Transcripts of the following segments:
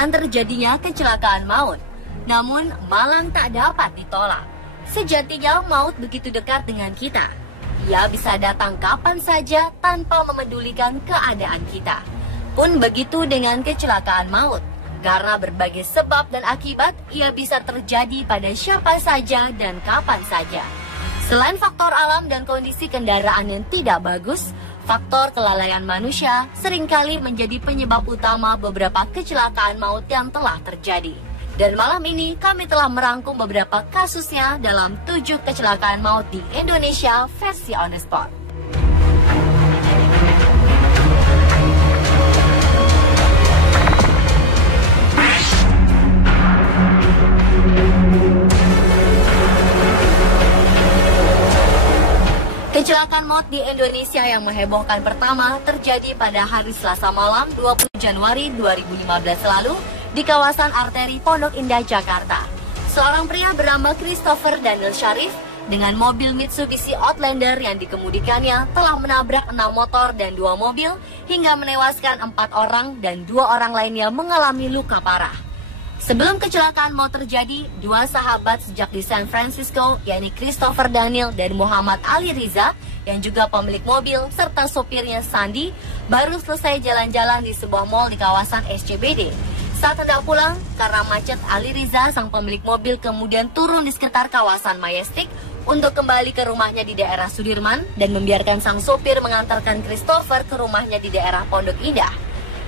mengakibatkan terjadinya kecelakaan maut. Namun, malang tak dapat ditolak. Sejatinya maut begitu dekat dengan kita. Ia bisa datang kapan saja tanpa memedulikan keadaan kita. Pun begitu dengan kecelakaan maut. Karena berbagai sebab dan akibat, ia bisa terjadi pada siapa saja dan kapan saja. Selain faktor alam dan kondisi kendaraan yang tidak bagus, faktor kelalaian manusia seringkali menjadi penyebab utama beberapa kecelakaan maut yang telah terjadi. Dan malam ini kami telah merangkum beberapa kasusnya dalam 7 kecelakaan maut di Indonesia versi On The Spot. Kecelakaan maut di Indonesia yang menghebohkan pertama terjadi pada hari Selasa malam 20 Januari 2015 lalu di kawasan arteri Pondok Indah, Jakarta. Seorang pria bernama Christopher Daniel Sharif dengan mobil Mitsubishi Outlander yang dikemudikannya telah menabrak 6 motor dan 2 mobil hingga menewaskan 4 orang dan 2 orang lainnya mengalami luka parah. Sebelum kecelakaan maut terjadi, 2 sahabat sejak di San Francisco, yakni Christopher Daniel dan Muhammad Ali Riza, yang juga pemilik mobil, serta sopirnya Sandi, baru selesai jalan-jalan di sebuah mal di kawasan SCBD. Saat hendak pulang, karena macet, Ali Riza, sang pemilik mobil, kemudian turun di sekitar kawasan Majestic untuk kembali ke rumahnya di daerah Sudirman dan membiarkan sang sopir mengantarkan Christopher ke rumahnya di daerah Pondok Indah.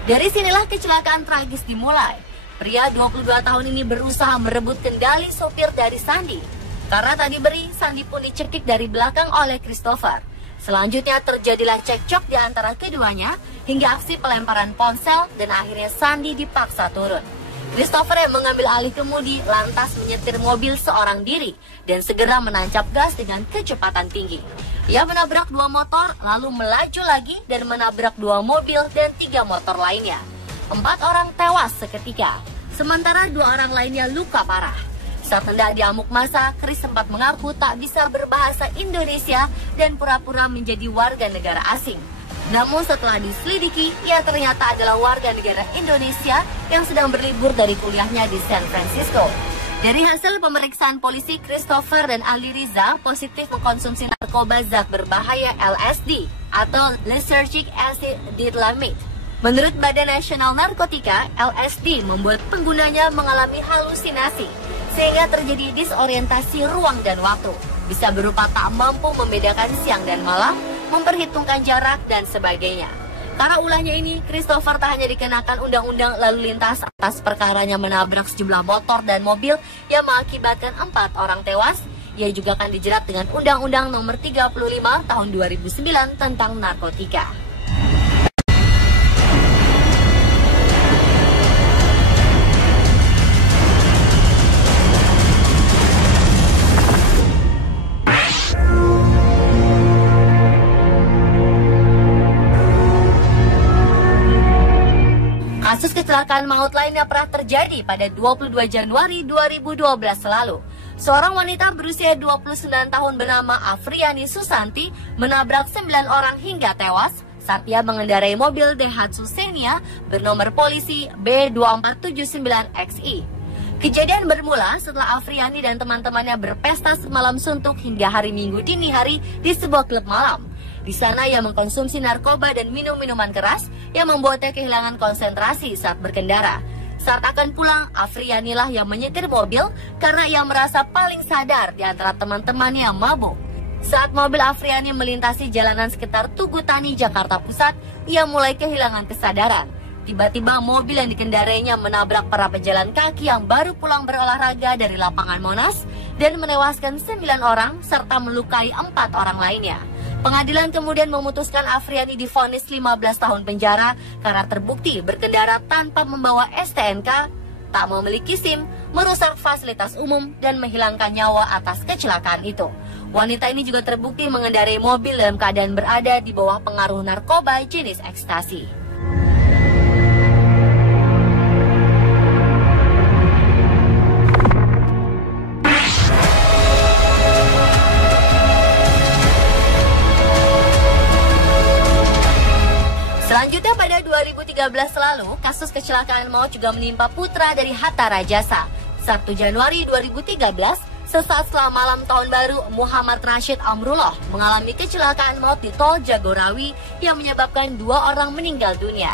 Dari sinilah kecelakaan tragis dimulai. Pria 22 tahun ini berusaha merebut kendali sopir dari Sandi. Karena tak diberi, Sandi pun dicekik dari belakang oleh Christopher. Selanjutnya terjadilah cekcok di antara keduanya hingga aksi pelemparan ponsel dan akhirnya Sandi dipaksa turun. Christopher yang mengambil alih kemudi lantas menyetir mobil seorang diri dan segera menancap gas dengan kecepatan tinggi. Ia menabrak 2 motor lalu melaju lagi dan menabrak 2 mobil dan 3 motor lainnya. 4 orang tewas seketika, sementara 2 orang lainnya luka parah. Saat hendak diamuk massa, Chris sempat mengaku tak bisa berbahasa Indonesia dan pura-pura menjadi warga negara asing. Namun setelah diselidiki, ia ternyata adalah warga negara Indonesia yang sedang berlibur dari kuliahnya di San Francisco. Dari hasil pemeriksaan polisi, Christopher dan Ali Riza positif mengkonsumsi narkoba zat berbahaya LSD atau Lysergic Acid Diethylamide. Menurut Badan Nasional Narkotika, LSD membuat penggunanya mengalami halusinasi, sehingga terjadi disorientasi ruang dan waktu. Bisa berupa tak mampu membedakan siang dan malam, memperhitungkan jarak, dan sebagainya. Karena ulahnya ini, Christopher tak hanya dikenakan undang-undang lalu lintas atas perkaranya menabrak sejumlah motor dan mobil yang mengakibatkan 4 orang tewas, ia juga akan dijerat dengan Undang-Undang Nomor 35 Tahun 2009 tentang narkotika. Kasus kecelakaan maut lainnya pernah terjadi pada 22 Januari 2012 lalu. Seorang wanita berusia 29 tahun bernama Afriani Susanti menabrak 9 orang hingga tewas saat ia mengendarai mobil Daihatsu Xenia bernomor polisi B2479XI. Kejadian bermula setelah Afriani dan teman-temannya berpesta semalam suntuk hingga hari Minggu dini hari di sebuah klub malam. Di sana ia mengkonsumsi narkoba dan minum minuman keras yang membuatnya kehilangan konsentrasi saat berkendara. Saat akan pulang, Afriani lah yang menyetir mobil karena ia merasa paling sadar di antara teman-temannya yang mabuk. Saat mobil Afriani melintasi jalanan sekitar Tugu Tani, Jakarta Pusat, ia mulai kehilangan kesadaran. Tiba-tiba mobil yang dikendarainya menabrak para pejalan kaki yang baru pulang berolahraga dari lapangan Monas dan menewaskan 9 orang serta melukai 4 orang lainnya. Pengadilan kemudian memutuskan Afriani divonis 15 tahun penjara karena terbukti berkendara tanpa membawa STNK, tak memiliki SIM, merusak fasilitas umum, dan menghilangkan nyawa atas kecelakaan itu. Wanita ini juga terbukti mengendarai mobil dalam keadaan berada di bawah pengaruh narkoba jenis ekstasi. Selanjutnya pada 2013 lalu, kasus kecelakaan maut juga menimpa putra dari Hatta Rajasa. 1 Januari 2013, sesaat setelah malam tahun baru, Muhammad Rashid Amrullah mengalami kecelakaan maut di tol Jagorawi yang menyebabkan 2 orang meninggal dunia.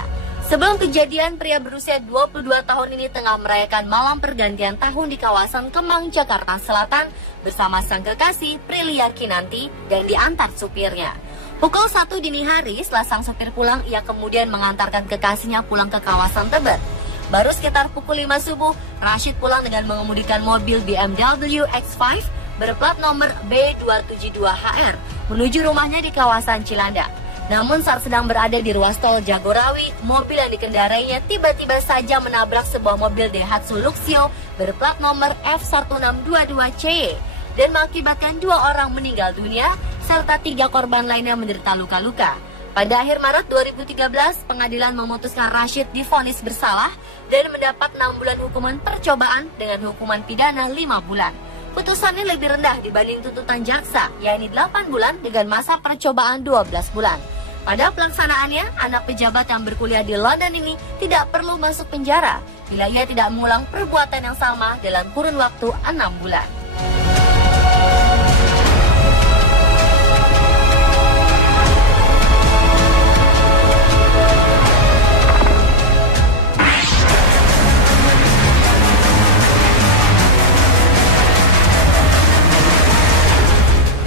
Sebelum kejadian, pria berusia 22 tahun ini tengah merayakan malam pergantian tahun di kawasan Kemang, Jakarta Selatan bersama sang kekasih Prilia Kinanti dan diantar supirnya. Pukul 1 dini hari, setelah sang supir pulang, ia kemudian mengantarkan kekasihnya pulang ke kawasan Tebet. Baru sekitar pukul 5 subuh, Rashid pulang dengan mengemudikan mobil BMW X5 berplat nomor B272HR menuju rumahnya di kawasan Cilandak. Namun saat sedang berada di ruas tol Jagorawi, mobil yang dikendarainya tiba-tiba saja menabrak sebuah mobil Daihatsu Luxio berplat nomor F1622CY dan mengakibatkan 2 orang meninggal dunia serta 3 korban lainnya menderita luka-luka. Pada akhir Maret 2013, pengadilan memutuskan Rashid divonis bersalah dan mendapat 6 bulan hukuman percobaan dengan hukuman pidana 5 bulan. Putusannya lebih rendah dibanding tuntutan jaksa, yakni 8 bulan dengan masa percobaan 12 bulan. Pada pelaksanaannya, anak pejabat yang berkuliah di London ini tidak perlu masuk penjara bila ia tidak mengulang perbuatan yang sama dalam kurun waktu 6 bulan.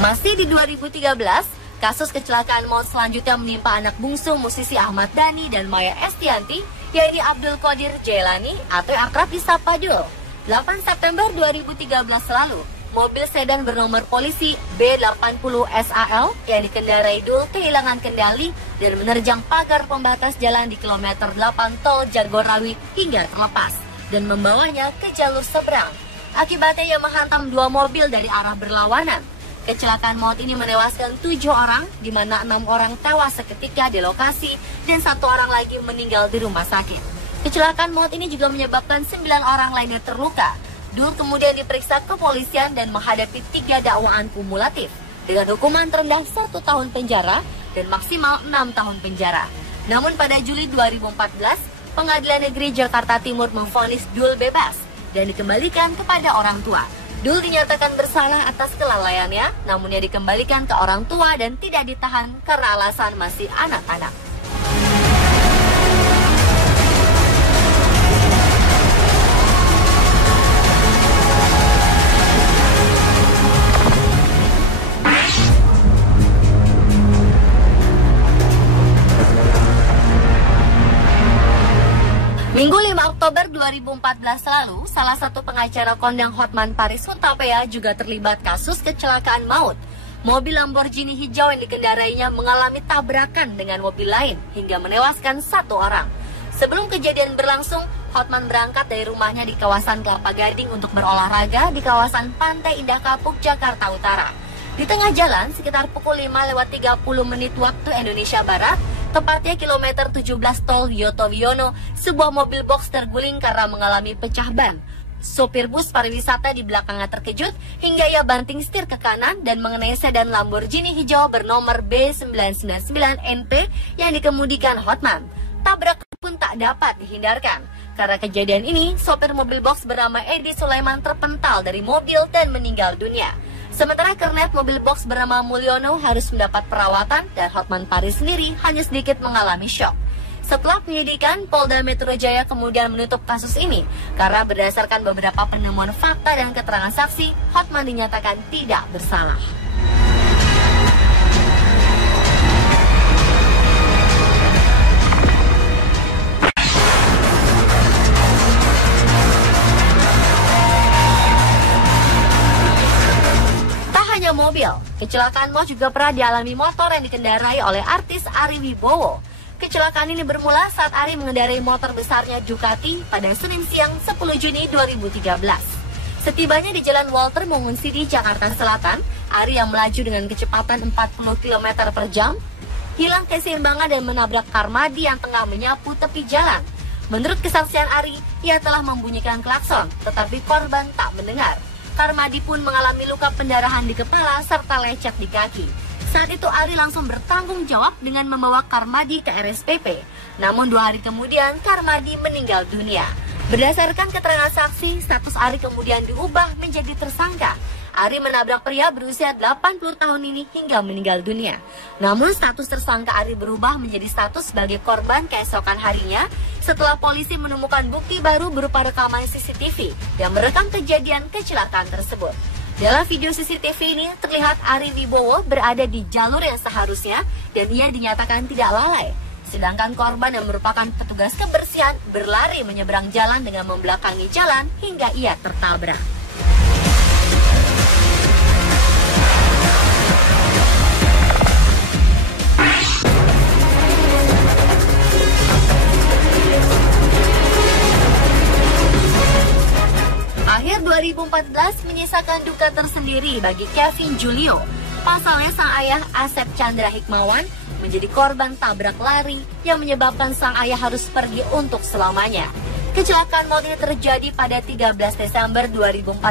Masih di 2013, kasus kecelakaan maut selanjutnya menimpa anak bungsu musisi Ahmad Dhani dan Maya Estianty, yaitu Abdul Qadir Jailani atau yang akrab disapa Dul. 8 September 2013 lalu, mobil sedan bernomor polisi B80 SAL yang dikendarai Dul kehilangan kendali dan menerjang pagar pembatas jalan di kilometer 8 tol Jagorawi hingga terlepas dan membawanya ke jalur seberang. Akibatnya ia menghantam 2 mobil dari arah berlawanan. Kecelakaan maut ini menewaskan 7 orang, di mana 6 orang tewas seketika di lokasi dan 1 orang lagi meninggal di rumah sakit. Kecelakaan maut ini juga menyebabkan 9 orang lainnya terluka. Dul kemudian diperiksa kepolisian dan menghadapi 3 dakwaan kumulatif dengan hukuman terendah 1 tahun penjara dan maksimal 6 tahun penjara. Namun pada Juli 2014, Pengadilan Negeri Jakarta Timur memvonis Dul bebas dan dikembalikan kepada orang tua. Dul dinyatakan bersalah atas kelalaiannya, namun ia dikembalikan ke orang tua dan tidak ditahan karena alasan masih anak-anak. Minggu 5 Oktober 2014 lalu, salah satu pengacara kondang Hotman Paris Hutapea juga terlibat kasus kecelakaan maut. Mobil Lamborghini hijau yang dikendarainya mengalami tabrakan dengan mobil lain hingga menewaskan 1 orang. Sebelum kejadian berlangsung, Hotman berangkat dari rumahnya di kawasan Kelapa Gading untuk berolahraga di kawasan Pantai Indah Kapuk, Jakarta Utara. Di tengah jalan, sekitar pukul 5:30 waktu Indonesia Barat, tepatnya kilometer 17 tol Wiyoto Wiono, sebuah mobil box terguling karena mengalami pecah ban. Sopir bus pariwisata di belakangnya terkejut hingga ia banting setir ke kanan dan mengenai sedan Lamborghini hijau bernomor B999NP yang dikemudikan Hotman. Tabrakan pun tak dapat dihindarkan. Karena kejadian ini, sopir mobil box bernama Edi Sulaiman terpental dari mobil dan meninggal dunia. Sementara kernet mobil box bernama Mulyono harus mendapat perawatan dan Hotman Paris sendiri hanya sedikit mengalami syok. Setelah penyidikan, Polda Metro Jaya kemudian menutup kasus ini karena berdasarkan beberapa penemuan fakta dan keterangan saksi, Hotman dinyatakan tidak bersalah. Mobil. Kecelakaan maut juga pernah dialami motor yang dikendarai oleh artis Ari Wibowo. Kecelakaan ini bermula saat Ari mengendarai motor besarnya Ducati pada Senin siang 10 Juni 2013. Setibanya di Jalan Walter Mongunsidi, Jakarta Selatan, Ari yang melaju dengan kecepatan 40 km per jam hilang keseimbangan dan menabrak Karmadi yang tengah menyapu tepi jalan. Menurut kesaksian Ari, ia telah membunyikan klakson, tetapi korban tak mendengar. Karmadi pun mengalami luka pendarahan di kepala serta lecet di kaki. Saat itu Ari langsung bertanggung jawab dengan membawa Karmadi ke RSPP. Namun 2 hari kemudian Karmadi meninggal dunia. Berdasarkan keterangan saksi, status Ari kemudian diubah menjadi tersangka. Ari menabrak pria berusia 80 tahun ini hingga meninggal dunia. Namun status tersangka Ari berubah menjadi status sebagai korban keesokan harinya setelah polisi menemukan bukti baru berupa rekaman CCTV yang merekam kejadian kecelakaan tersebut. Dalam video CCTV ini terlihat Ari Wibowo berada di jalur yang seharusnya dan ia dinyatakan tidak lalai. Sedangkan korban yang merupakan petugas kebersihan berlari menyeberang jalan dengan membelakangi jalan hingga ia tertabrak. Akhir 2014 menyisakan duka tersendiri bagi Kevin Julio. Pasalnya sang ayah Asep Chandra Hikmawan menjadi korban tabrak lari yang menyebabkan sang ayah harus pergi untuk selamanya. Kecelakaan maut ini terjadi pada 13 Desember 2014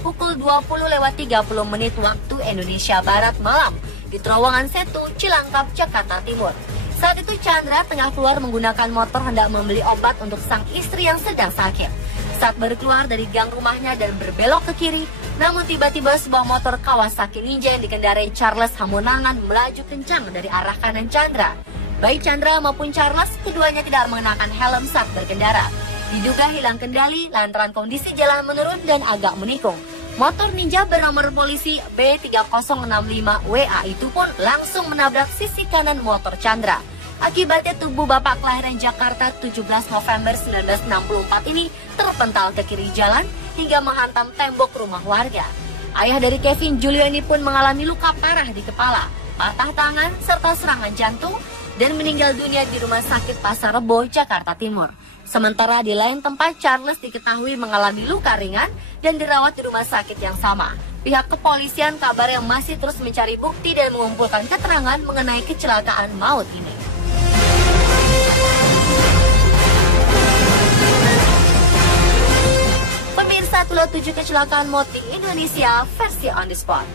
pukul 20:30 waktu Indonesia Barat malam di terowongan Setu, Cilangkap, Jakarta Timur. Saat itu Chandra tengah keluar menggunakan motor hendak membeli obat untuk sang istri yang sedang sakit. Saat baru keluar dari gang rumahnya dan berbelok ke kiri, namun tiba-tiba sebuah motor Kawasaki Ninja yang dikendarai Charles Hamonangan melaju kencang dari arah kanan Chandra. Baik Chandra maupun Charles, keduanya tidak mengenakan helm saat berkendara. Diduga hilang kendali lantaran kondisi jalan menurun dan agak menikung. Motor Ninja bernomor polisi B3065WA itu pun langsung menabrak sisi kanan motor Chandra. Akibatnya tubuh bapak kelahiran Jakarta 17 November 1964 ini terpental ke kiri jalan hingga menghantam tembok rumah warga. Ayah dari Kevin Julio ini pun mengalami luka parah di kepala, patah tangan, serta serangan jantung dan meninggal dunia di Rumah Sakit Pasar Rebo, Jakarta Timur. Sementara di lain tempat, Charles diketahui mengalami luka ringan dan dirawat di rumah sakit yang sama. Pihak kepolisian kabar yang masih terus mencari bukti dan mengumpulkan keterangan mengenai kecelakaan maut ini. Pemirsa, itulah 7 kecelakaan maut di Indonesia versi on the spot.